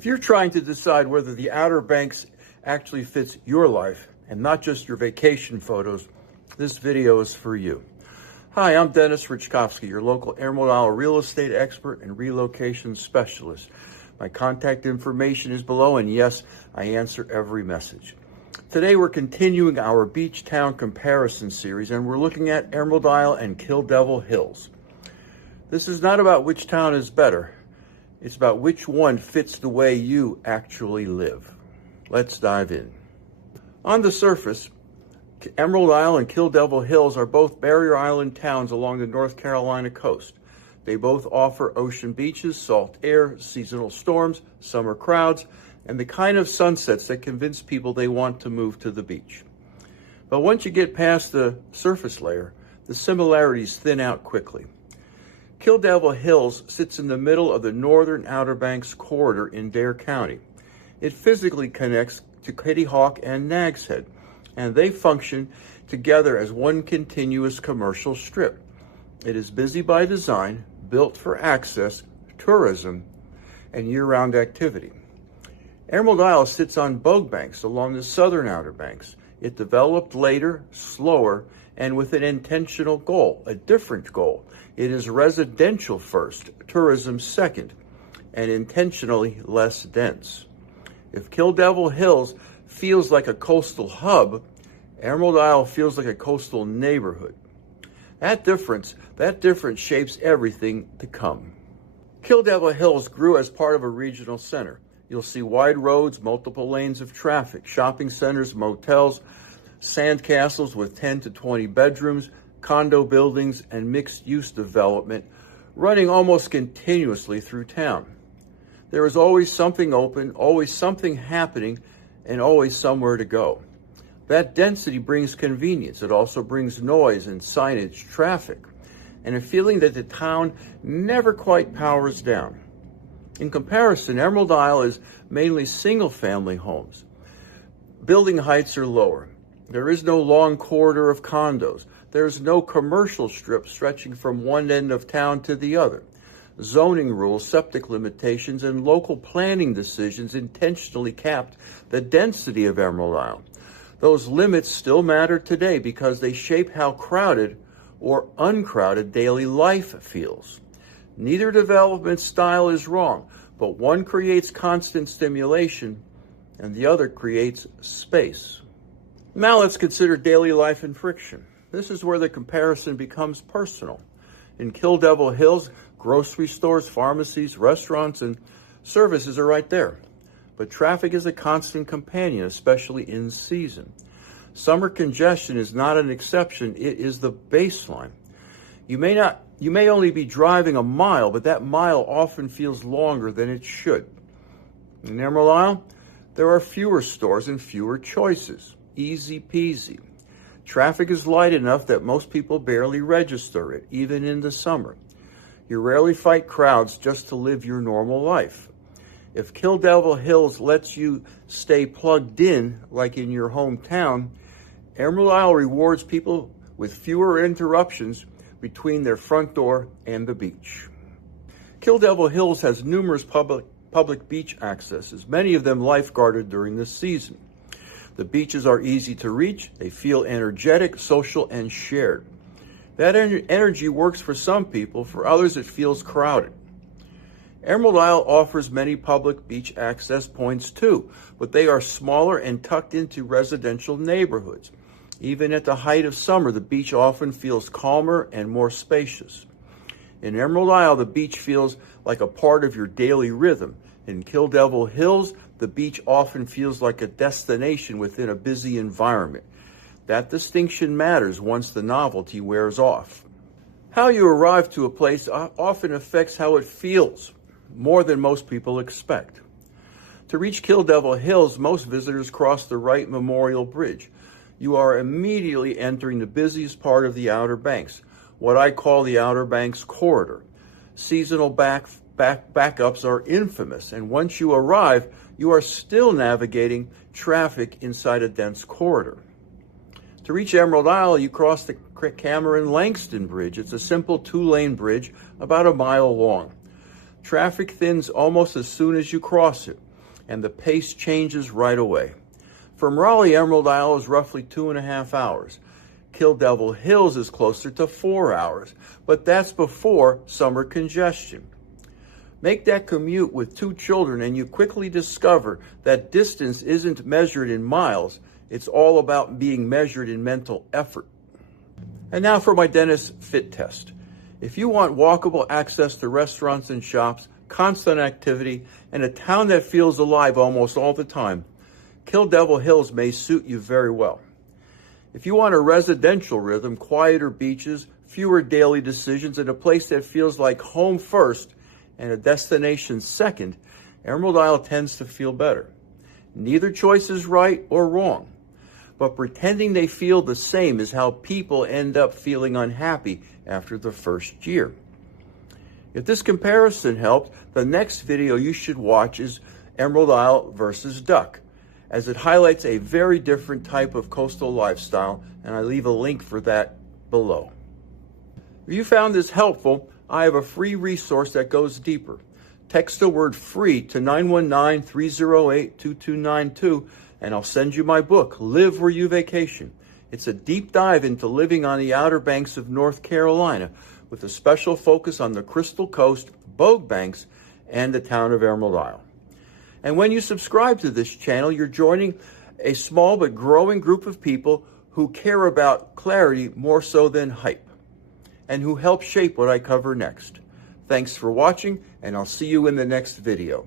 If you're trying to decide whether the Outer Banks actually fits your life and not just your vacation photos, this video is for you. Hi, I'm Dennis Richkovsky, your local Emerald Isle real estate expert and relocation specialist. My contact information is below, and yes, I answer every message. Today we're continuing our beach town comparison series, and we're looking at Emerald Isle and Kill Devil Hills. This is not about which town is better. It's about which one fits the way you actually live. Let's dive in. On the surface, Emerald Isle and Kill Devil Hills are both barrier island towns along the North Carolina coast. They both offer ocean beaches, salt air, seasonal storms, summer crowds, and the kind of sunsets that convince people they want to move to the beach. But once you get past the surface layer, the similarities thin out quickly. Kill Devil Hills sits in the middle of the northern Outer Banks corridor in Dare County. It physically connects to Kitty Hawk and Nags Head, and they function together as one continuous commercial strip. It is busy by design, built for access, tourism, and year-round activity. Emerald Isle sits on bogue banks along the southern Outer Banks. It developed later, slower, and with an intentional goal, a different goal. It is residential first, tourism second, and intentionally less dense. If Kill Devil Hills feels like a coastal hub, Emerald Isle feels like a coastal neighborhood. That difference shapes everything to come. Kill Devil Hills grew as part of a regional center. You'll see wide roads, multiple lanes of traffic, shopping centers, motels, sand castles with 10 to 20 bedrooms, condo buildings, and mixed-use development running almost continuously through town. There is always something open, always something happening, and always somewhere to go. That density brings convenience. It also brings noise and signage, traffic, and a feeling that the town never quite powers down. In comparison, Emerald Isle is mainly single-family homes. Building heights are lower. There is no long corridor of condos. There is no commercial strip stretching from one end of town to the other. Zoning rules, septic limitations, and local planning decisions intentionally capped the density of Emerald Isle. Those limits still matter today because they shape how crowded or uncrowded daily life feels. Neither development style is wrong, but one creates constant stimulation and the other creates space. Now let's consider daily life and friction. This is where the comparison becomes personal. In Kill Devil Hills, grocery stores, pharmacies, restaurants, and services are right there. But traffic is a constant companion, especially in season. Summer congestion is not an exception, it is the baseline. You may only be driving a mile, but that mile often feels longer than it should. In Emerald Isle, there are fewer stores and fewer choices. Easy peasy. Traffic is light enough that most people barely register it, even in the summer. You rarely fight crowds just to live your normal life. If Kill Devil Hills lets you stay plugged in, like in your hometown, Emerald Isle rewards people with fewer interruptions between their front door and the beach. Kill Devil Hills has numerous public beach accesses, many of them lifeguarded during the season. The beaches are easy to reach, they feel energetic, social, and shared. That energy works for some people, for others it feels crowded. Emerald Isle offers many public beach access points too, but they are smaller and tucked into residential neighborhoods. Even at the height of summer, the beach often feels calmer and more spacious. In Emerald Isle, the beach feels like a part of your daily rhythm. In Kill Devil Hills, the beach often feels like a destination within a busy environment. That distinction matters once the novelty wears off. How you arrive to a place often affects how it feels, more than most people expect. To reach Kill Devil Hills, most visitors cross the Wright Memorial Bridge. You are immediately entering the busiest part of the Outer Banks, what I call the Outer Banks corridor. Seasonal backups are infamous, and once you arrive, you are still navigating traffic inside a dense corridor. To reach Emerald Isle, you cross the Cameron-Langston Bridge. It's a simple two-lane bridge about a mile long. Traffic thins almost as soon as you cross it. and the pace changes right away. From Raleigh, Emerald Isle is roughly 2.5 hours. Kill Devil Hills is closer to 4 hours, but that's before summer congestion. Make that commute with 2 children and you quickly discover that distance isn't measured in miles. It's all about being measured in mental effort. And now for my dentist fit test. If you want walkable access to restaurants and shops, constant activity, and a town that feels alive almost all the time, Kill Devil Hills may suit you very well. If you want a residential rhythm, quieter beaches, fewer daily decisions, and a place that feels like home first and a destination second, Emerald Isle tends to feel better. Neither choice is right or wrong, but pretending they feel the same is how people end up feeling unhappy after the first year. If this comparison helped, the next video you should watch is Emerald Isle versus Duck, as it highlights a very different type of coastal lifestyle, and I leave a link for that below. If you found this helpful, I have a free resource that goes deeper. Text the word FREE to 919-308-2292 and I'll send you my book, Live Where You Vacation. It's a deep dive into living on the Outer Banks of North Carolina with a special focus on the Crystal Coast, Bogue Banks, and the town of Emerald Isle. And when you subscribe to this channel, you're joining a small but growing group of people who care about clarity more so than hype, and who help shape what I cover next. Thanks for watching, and I'll see you in the next video.